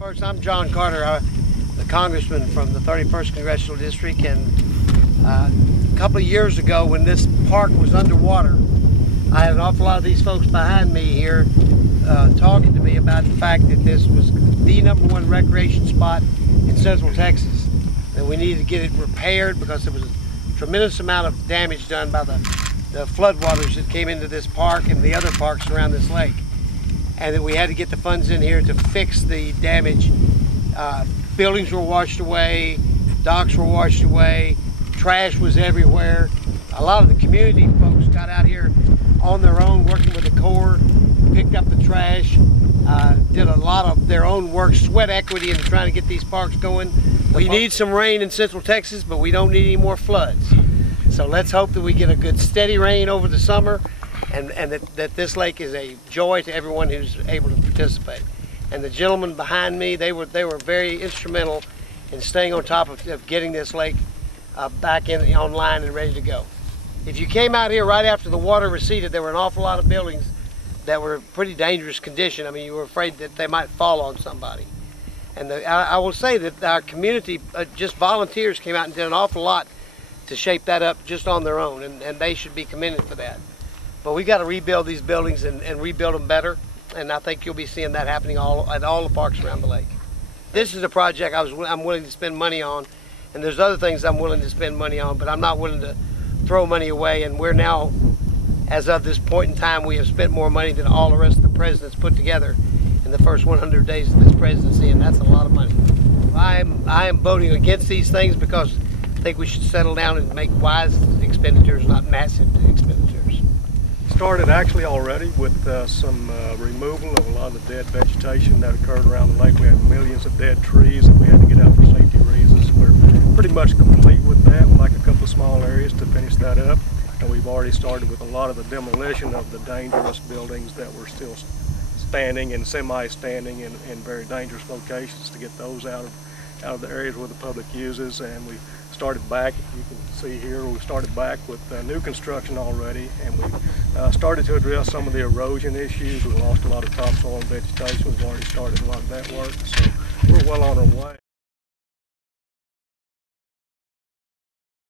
First, I'm John Carter, the congressman from the 31st Congressional District, and a couple of years ago when this park was underwater, I had an awful lot of these folks behind me here talking to me about the fact that this was the #1 recreation spot in Central Texas, and we needed to get it repaired because there was a tremendous amount of damage done by the floodwaters that came into this park and the other parks around this lake, and that we had to get the funds in here to fix the damage. Buildings were washed away, docks were washed away, trash was everywhere. A lot of the community folks got out here on their own, working with the Corps, picked up the trash, did a lot of their own work, sweat equity into trying to get these parks going. We need some rain in Central Texas, but we don't need any more floods. So let's hope that we get a good steady rain over the summer, and that this lake is a joy to everyone who's able to participate. And the gentlemen behind me, they were very instrumental in staying on top of getting this lake back online and ready to go. If you came out here right after the water receded, there were an awful lot of buildings that were in pretty dangerous condition. I mean, you were afraid that they might fall on somebody. And I will say that our community, just volunteers came out and did an awful lot to shape that up just on their own, and they should be commended for that. But we got to rebuild these buildings and rebuild them better, and I think you'll be seeing that happening at all the parks around the lake. This is a project I'm willing to spend money on, and there's other things I'm willing to spend money on, but I'm not willing to throw money away. And we're now, as of this point in time, we have spent more money than all the rest of the presidents put together in the first 100 days of this presidency, and that's a lot of money. I am voting against these things because I think we should settle down and make wise expenditures, not massive expenditures. Started actually already with some removal of a lot of the dead vegetation that occurred around the lake. We had millions of dead trees that we had to get out for safety reasons. We're pretty much complete with that. We'd like a couple of small areas to finish that up. And we've already started with a lot of the demolition of the dangerous buildings that were still standing and semi-standing in very dangerous locations to get those out of the areas where the public uses. And we started back, you can see here, we started back with new construction already, and we started to address some of the erosion issues. We lost a lot of topsoil and vegetation. We've already started a lot of that work, so we're well on our way.